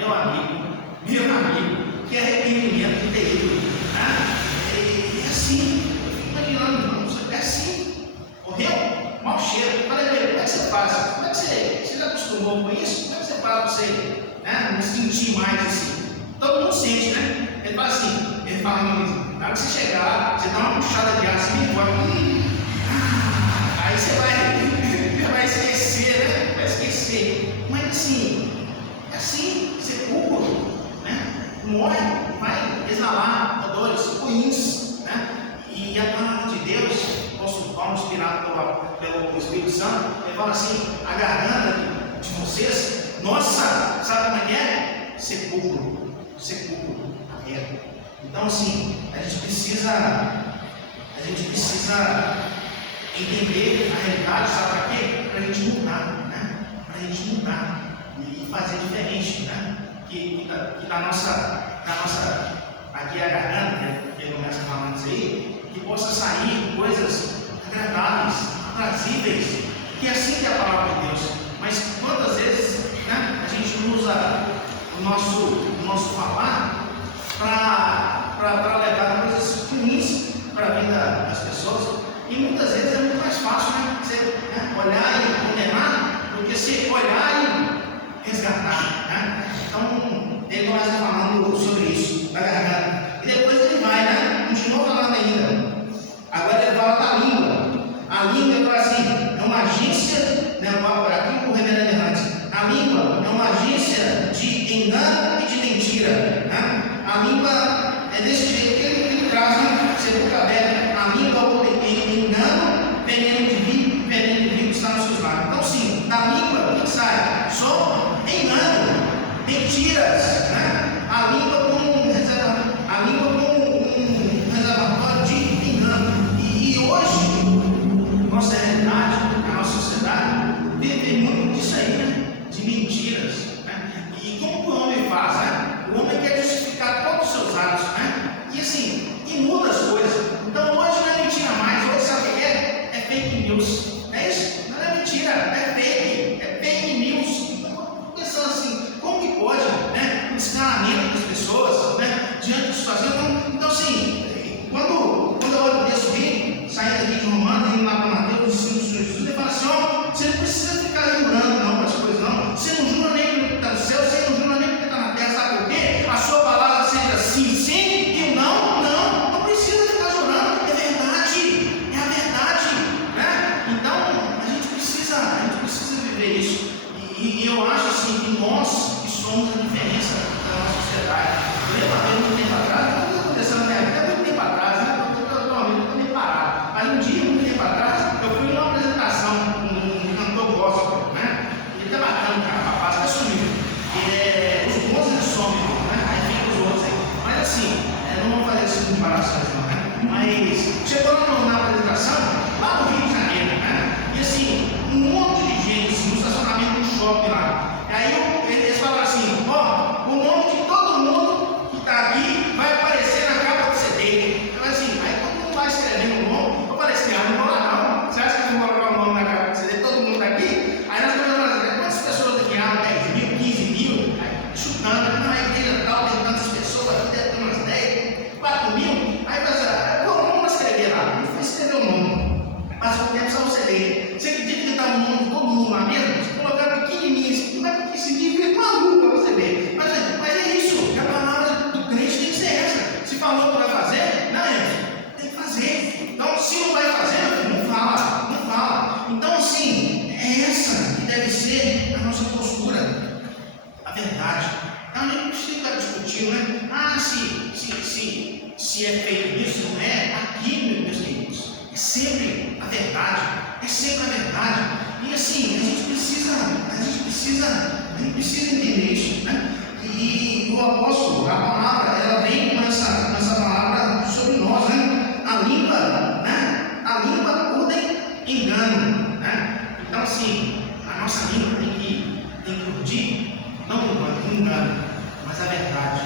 meu amigo, que arrependimento terrível. Né? É assim, eu fico imaginando, é assim. Morreu, mau cheiro. Falei, como é que você faz? Como é que você já acostumou com isso? Como é que você faz para você, né, não sentir mais assim? Todo mundo sente, né? Ele fala assim, na hora que você chegar lá, você dá uma puxada de ar assim e embora. Aí você vai esquecer, né? Vai esquecer. Mas assim, é assim, sepulcro, né? Morre, vai exalar odores ruins, né? E a palavra de Deus, o apóstolo Paulo, inspirado pelo Espírito Santo, ele fala assim: a garganta de vocês, nossa, sabe como é? Sepulcro aberto. Então, assim, a gente precisa entender a realidade, sabe para quê? Para a gente mudar, né? Para a gente mudar e fazer diferente, né? Que da nossa, aqui a garganta, né? Que ele começa falando isso aí, que possa sair coisas agradáveis, aprazíveis, que é assim que é a palavra de Deus. Mas quantas vezes, né, a gente usa o nosso falar para levar coisas ruins para a vida das pessoas, e muitas vezes é muito mais fácil, né, você, né, olhar e condenar do que você olhar e resgatar, né? Então ele começa falando sobre isso, da garganta, e depois ele vai, né, continua falando ainda. Agora ele fala da língua. A língua, ele fala assim, é uma agência, né, aqui o reverendo Hernandes, a língua é uma agência de engano e de mentira, né? A língua é desse jeito que ele traz, né? Sepulcro aberto. A língua é engano, veneno de vinho que está nos seus lábios. Então, sim, da língua o que sai? Só engano, mentiras, né? A língua como um reservatório de engano. E hoje, nossa realidade, a nossa sociedade, vive muito disso aí, né? De mentiras, né? E como que o homem faz, né? O homem quer justificar todos os seus atos, né? E assim, e muda as coisas. Então hoje não é mentira mais, hoje sabe o que é? É fake news. Não é isso? Não é mentira, é fake news. Então, pensando assim, como que pode, né? O descaramento das pessoas, né? Diante de situações. Então assim, quando eu olho o texto bem, saindo aqui de Romanos, indo lá para Mateus, ensino do Senhor Jesus, ele fala assim: ó, você não precisa ficar jurando não para as coisas, não. Você não jura nem pelo que está no céu, você não jura nem pelo que está na terra, sabe por quê? A sua palavra seja sim, sim, e não precisa ficar jurando, é verdade, é a verdade, né? Então, a gente precisa viver isso, e eu acho assim, que nós que somos a diferença da nossa sociedade. Eu lembro muito tempo atrás, não está acontecendo na minha vida, muito tempo atrás, né? Eu estou meio parado, mas um dia, muito tempo atrás, eu fui numa apresentação, um cantor gospel, né? Ele está bacana, cara, rapaz, está sumindo. Os bons eles somem, né? Aí fica os outros aí. Mas assim, não vou fazer essas comparações, não, né? Mas chegou lá na apresentação, lá no Rio de Janeiro, né? E assim, um monte de gente, assim, no estacionamento do shopping lá. E aí eles falaram assim: ó, o nome de todo mundo que está aqui vai aparecer na capa do CD. Então assim, aí todo mundo vai escrevendo o nome, vai aparecer, não vou lá não. Você acha que eu vou colocar o nome na capa do CD? Todo mundo está aqui? Aí nós começamos a dizer: quantas pessoas aqui? 10 mil, 15 mil? Aí, chutando, na igreja tal, tem tantas pessoas, aqui deve ter umas 10, 4 mil. Aí nós vamos escrever lá. A gente foi escrever o nome. Mas o tempo só você ler. Você acredita que está o nome de todo mundo lá mesmo? Você colocar pequenininho, não vai conseguir ver maluco para você ver. Mas é isso, a palavra do crente tem que ser essa. Se falou que vai fazer, não é? Tem que fazer. Então, se não vai fazer, não fala. Então, assim, é essa que deve ser a nossa postura. A verdade. Então, a gente não precisa estar discutindo, né? Ah, se é feito isso, não é? Aqui, meus queridos, é sempre a verdade. É sempre a verdade. E assim, a gente precisa entender isso, né? E o apóstolo, a palavra, ela vem com essa palavra sobre nós, né? A língua muda engano, né? Então assim, a nossa língua tem que urdir, não engano, mas a verdade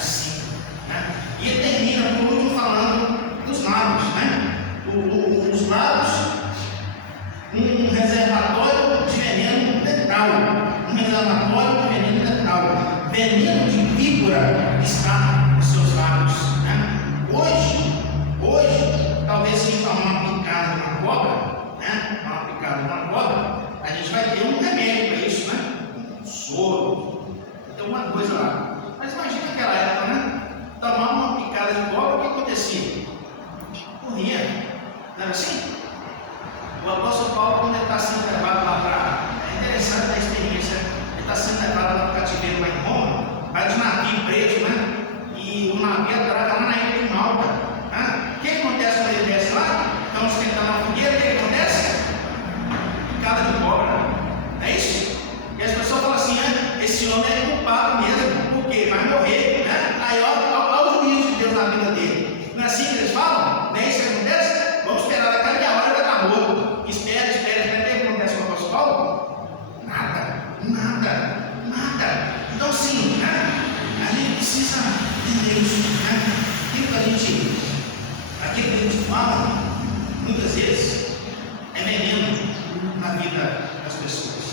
sim, né? E ele termina por último falando dos lábios, né? Os lábios, um reservatório de veneno letal. veneno de víbora está nos seus lábios. Né? Hoje, talvez se tomar uma picada de uma cobra, né? Uma picada de uma cobra, a gente vai ter um remédio para isso, né? Um soro, tem alguma coisa lá. Mas imagina aquela época, né? Tomar uma picada de cobra, o que acontecia? Morria. Não era assim? O apóstolo Paulo, quando ele está sendo levado lá para... É interessante a experiência. Ele está sendo levado lá para o cativeiro lá em Roma, vai de navio preso, né? E o navio atraca lá na ilha de Malta. Né? O que acontece quando ele desce lá? Estão esquentando a fogueira, o que acontece? Picada de cobra. É isso? E as pessoas falam assim, esse homem é culpado mesmo, porque vai morrer, né? Aí olha o juízo de Deus na vida dele. Não é assim que eles falam? Não é isso que acontece? Vamos esperar daqui a meia hora, ele vai estar morto. Espera. O que acontece com o apóstolo Paulo? Nada. Então sim, né? A gente precisa entender isso, né? Aquilo que a gente fala, muitas vezes, é veneno na vida das pessoas.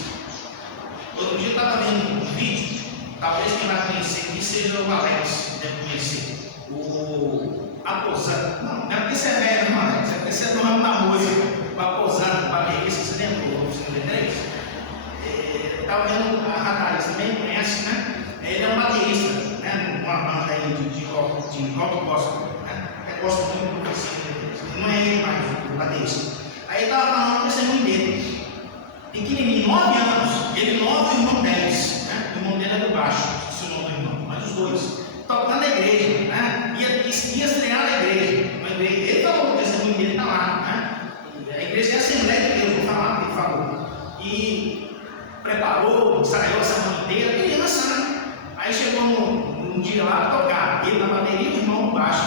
Outro dia eu estava vendo um vídeo, talvez quem vai conhecer aqui seja o Alex, deve conhecer. O Aposando. Não é porque você é velho, não, Alex, é porque você é do ramo da música. O Aposando, o baterista, você lembra? O 53? Estava vendo a Rataris, também conhece, né? Ele é um baterista, né? Uma banda aí de rock gospel, né? É gospel muito assim, não é ele mais, o baterista. Aí estava falando o testemunho dele. Pequenininho, 9 anos, ele 9 e o irmão 10, né? O irmão dele é do baixo, se o nome do irmão, mas os dois, tocando na igreja, né? Ia estrear na igreja. Ele falou, o testemunho dele está lá, né? A igreja é a Assembleia de Deus, vou falar o que ele falou. E preparou, ensaiou a semana inteira, criança, né? Aí chegou um dia lá para tocar, ele na bateria e o irmão no baixo.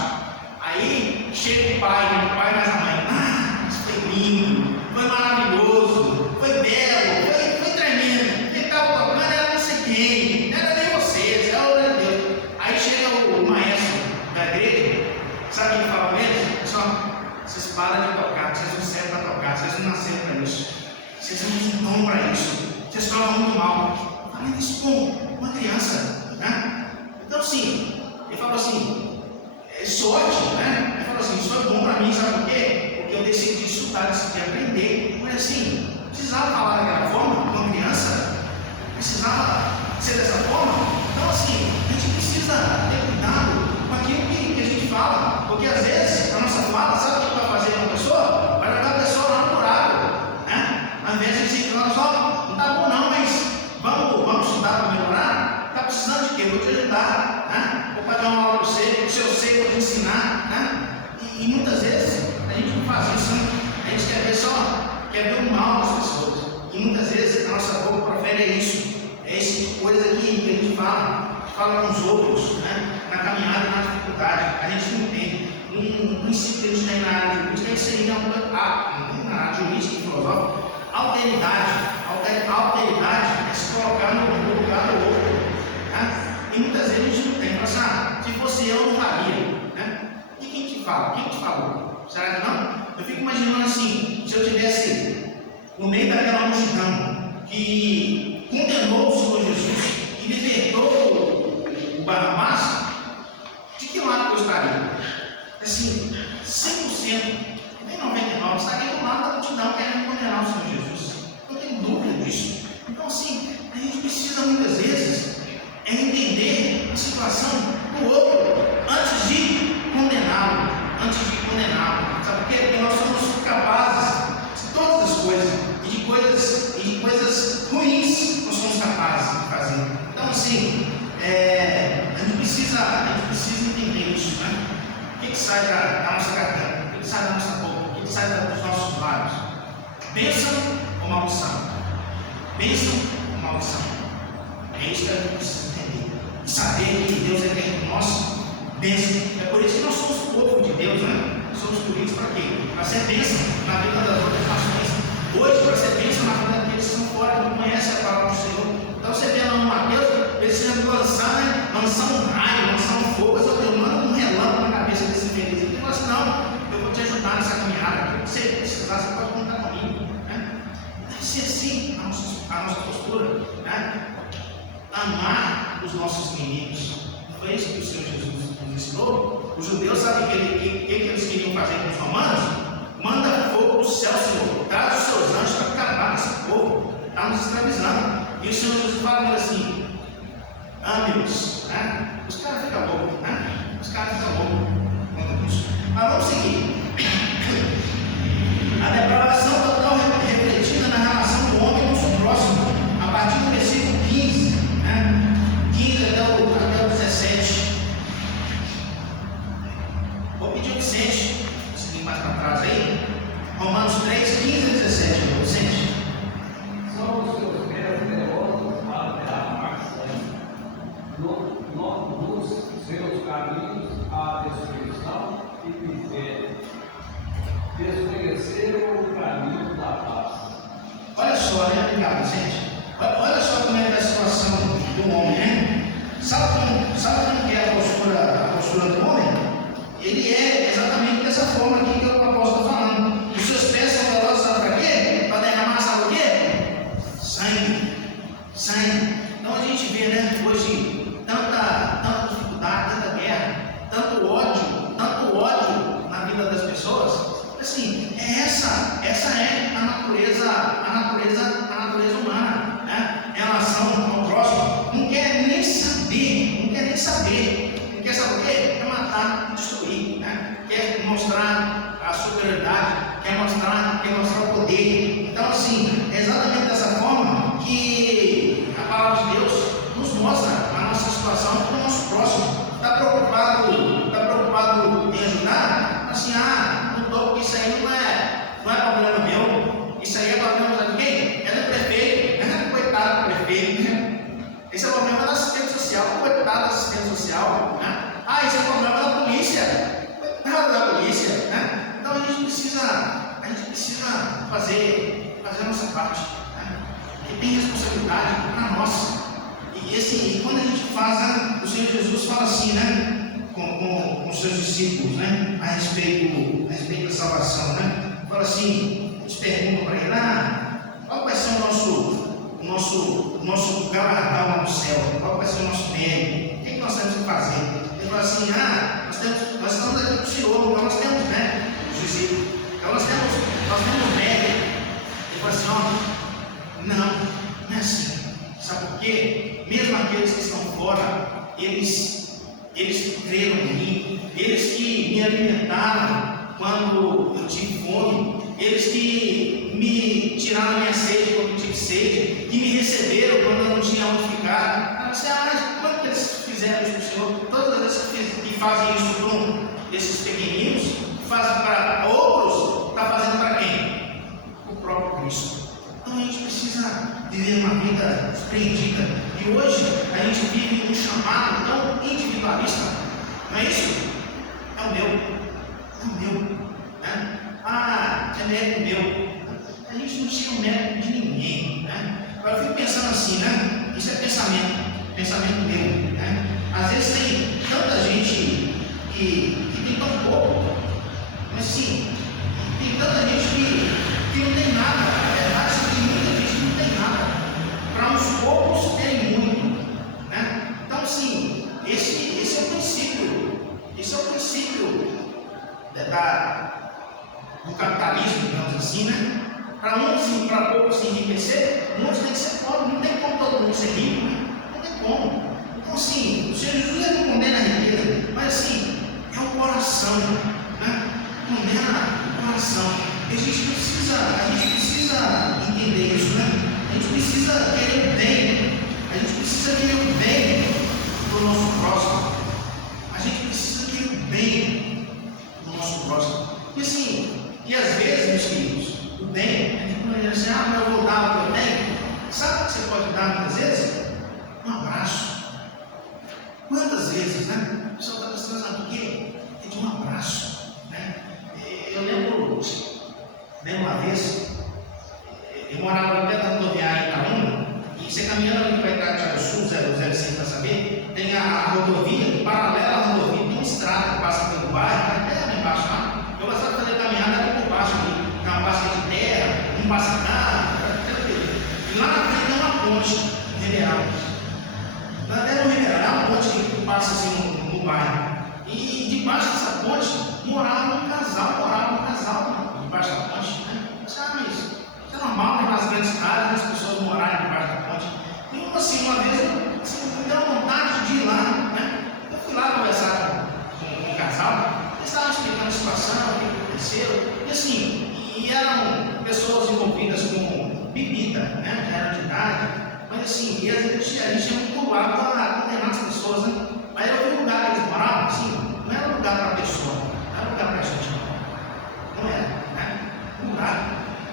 Aí chega o pai mais a mãe, isso foi lindo, foi maravilhoso, foi belo, foi tremendo. Quem estava tocando era não sei quem, não era nem vocês, era a obra de Deus. Aí chega o maestro da igreja, sabe o que fala mesmo? Pessoal, vocês param de tocar, vocês não servem para tocar, vocês não nasceram para isso, vocês não dão para isso. Vocês falam muito mal. Falando isso com uma criança, né? Então, sim, ele falou assim: é sorte, né? Ele falou assim: isso foi bom para mim, sabe por quê? Porque eu decidi estudar, decidi aprender. Mas assim, precisava falar daquela forma com uma criança? Precisava ser dessa forma? Então, assim, a gente precisa ter cuidado com aquilo que a gente fala, porque às vezes a nossa fala, sabe o que vai fazer com a pessoa? Vai levar a pessoa lá no buraco, né? Ao invés de dizer que nós não tá bom não, mas vamos estudar para melhorar. Está precisando de quê? Vou te ajudar, né? Vou pagar uma aula para você, se eu sei, vou te ensinar, né? E muitas vezes a gente não faz isso, né? A gente quer ver o mal das pessoas. E muitas vezes a nossa boca profere isso. É esse tipo de coisa que a gente fala com os outros, né? Na caminhada, na dificuldade. A gente não tem. Um princípio que a gente tem na área jurídica é inserir na área jurídica e filosófica. Alteridade é se colocar no lugar do outro, né? E muitas vezes a gente não tem. Fala assim, se fosse eu não faria, né? E quem te fala? Quem te falou? Será que não? Eu fico imaginando assim, se eu tivesse no meio daquela multidão que condenou o Senhor Jesus e libertou o Barrabás, de que lado eu estaria? Assim, 100%, nem 99%, estaria do lado da multidão querendo condenar o Senhor Jesus. Não tenho dúvida disso. Então, assim, a gente precisa muitas vezes entender a situação do outro antes de condená-lo. Sabe por quê? Porque nós somos capazes de todas as coisas e de coisas ruins nós somos capazes de fazer. Então, assim, a gente precisa entender isso, né? O que sai da nossa garganta? O que sai da nossa boca? O que sai dos nossos lábios? Bênção ou maldição? Bênção ou maldição? É isso que a gente precisa entender. E saber que Deus é quem nós bênção. É por isso que nós somos povo de Deus, né? Somos escolhidos para quê? Para ser bênção na vida das outras nações. Hoje, para ser bênção na vida daqueles que estão fora, que não conhecem a palavra do Senhor. Então você vê lá no Mateus, precisando lançar, né? Lançar um raio, lançar um fogo, eu mando um relâmpago na cabeça desse infeliz. Ele fala assim: não, eu vou te ajudar nessa caminhada. Se você precisar, você pode contar comigo, né? Deve ser assim a nossa postura, né? Amar os nossos inimigos. Foi isso que o Senhor Jesus nos ensinou. Os judeus sabem o que eles queriam fazer com os romanos? Manda fogo do céu, Senhor. Traz os seus anjos para acabar com esse povo. Está nos escravizando. E o Senhor Jesus fala assim: ame-os. Né? Os caras ficam loucos. Né? Os caras ficam loucos. Mas vamos seguir. A depravação total refletida na relação do homem com o seu próximo, a partir do versículo 15, né? 15 até o 17. Vou pedir ao Vicente, seguir mais para trás aí, Romanos 3, 15 a 17. Vicente. São os seus pés velosos até a marçanha, nos seus caminhos a destruição e desconheceram o caminho da paz. Olha só, né? Obrigado, Vicente. Olha só como é que é a situação do homem, né? Sabe como que é a postura do homem? Ele é exatamente dessa forma aqui que o apóstolo está falando. Os seus pés são velozes, sabe para quê? Para derramar, sabe o quê? Sangue. Então a gente vê, né, hoje, tanta dificuldade, tanta guerra, tanto ódio na vida das pessoas. Assim, essa é a natureza humana, né? Em relação ao próximo, não quer nem saber, não quer saber o quê? Quer matar, destruir, né? Quer mostrar a superioridade, quer mostrar o poder. Então, assim, é exatamente dessa forma que a palavra de Deus nos mostra a nossa situação com o nosso próximo. Está preocupado em ajudar? Assim, não estou, porque isso aí não é problema meu. Isso aí é problema de quem? É do prefeito. Coitado do prefeito. Esse é o problema da assistente social. Coitado da assistente social. Né? Esse é o problema da polícia. Coitado da polícia. Né? Então a gente precisa fazer a nossa parte. Né? E tem responsabilidade na nossa. E quando a gente faz, né, o Senhor Jesus fala assim, né? Com os seus discípulos, né? A respeito da salvação, né? Fala assim, eles perguntam para ele, qual vai ser o nosso galardão lá no céu? Qual vai ser o nosso mérito? O que nós temos que fazer? Ele fala assim, nós estamos aqui com o Senhor, então nós temos, né? Os discípulos, então nós temos mérito. Ele fala assim, não é assim. Sabe por quê? Mesmo aqueles que estão fora, eles creram em mim, eles que me alimentaram quando eu tive fome, eles que me tiraram a minha sede quando eu tive sede, que me receberam quando eu não tinha onde ficar. Você acha quando que eles fizeram isso para o Senhor? Todas as vezes que fazem isso para esses pequeninos, que fazem para outros, está fazendo para quem? O próprio Cristo. Então a gente precisa viver uma vida desprendida. E hoje a gente vive um chamado tão individualista. Não é isso? É o meu. Né? É mérito meu. A gente não tira o mérito de ninguém. Né? Agora eu fico pensando assim, né? Isso é pensamento meu. Né? Às vezes tem tanta gente que tem tão pouco, mas sim, tem tanta gente que não tem nada. A verdade é que muita gente não tem nada. Para uns poucos tem muito. Né? Então, assim, esse é o princípio. Esse é o princípio do capitalismo, digamos assim, né? Para uns, para poucos se enriquecer, muitos têm que ser pobres. Não tem como todo mundo ser rico, né? Não tem como. Então, assim, o Senhor Jesus não condena a riqueza, mas assim, é o coração, né? Condena o coração. E a gente precisa entender isso, né? A gente precisa querer o bem. A gente precisa querer o bem do nosso próximo. A gente precisa querer o bem do nosso próximo. E assim, e às vezes, meus queridos, o bem, a gente pode dizer assim, mas eu vou dar o que eu tenho. Sabe o que você pode dar muitas vezes? Um abraço. Quantas vezes, né? O pessoal está precisando do quê? É de um abraço. Né? Eu lembro uma vez, eu morava no pé da rodoviária em Itaúna, e você caminhando ali para Itaú Sul, 006 para saber, tem a rodovia, paralela à rodovia, tem uma estrada que passa pelo bairro, até lá embaixo lá. Eu gostava de fazer caminhada ali por baixo, ali, tem uma pasta de terra, um passa-carro, e lá na frente tem uma ponte, General. Até no passa assim no bairro. E debaixo dessa ponte morava um casal, debaixo da ponte, né? Mas isso é normal, né? Nas grandes casas, as pessoas morarem debaixo da ponte. E assim, uma vez assim, me deu vontade de ir lá, né? Eu fui lá conversar com o casal, eles estavam explicando a situação, o que aconteceu, e assim, e eram pessoas envolvidas com bebida, né? Já eram de idade, mas assim, e a gente é muito culpado para condenar as pessoas, né? Mas eu vi o lugar que eles moravam, assim, não era lugar para a pessoa, não era lugar para a gente, não era, né? Um lugar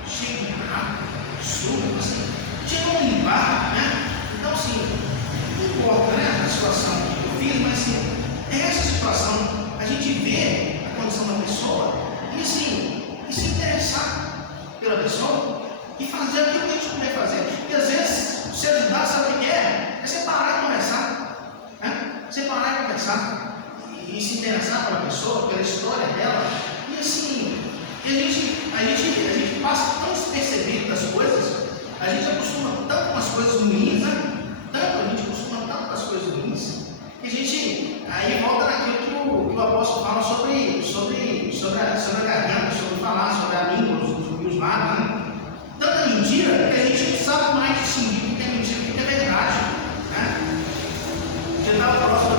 cheio de rato, sujo, assim, tinha que limpar, né? Então, assim, não importa, né, a situação que eu fiz, mas assim, é essa situação, a gente vê a condição da pessoa e assim, e se interessar pela pessoa e fazer aquilo que a gente puder fazer. E às vezes, se ajudar, sabe o que é? É você parar e conversar, né? Você parar e conversar e se interessar pela pessoa, pela história dela, e assim, a gente passa tão despercebido das coisas, a gente acostuma tanto com as coisas ruins, né? A gente acostuma tanto com as coisas ruins, que a gente aí volta naquilo que o apóstolo fala sobre a garganta, sobre falar, sobre a língua, sobre os lábios, né? Tanta mentira que a gente não sabe mais distinguir o que é mentira e o que é verdade, né? Eu estava falando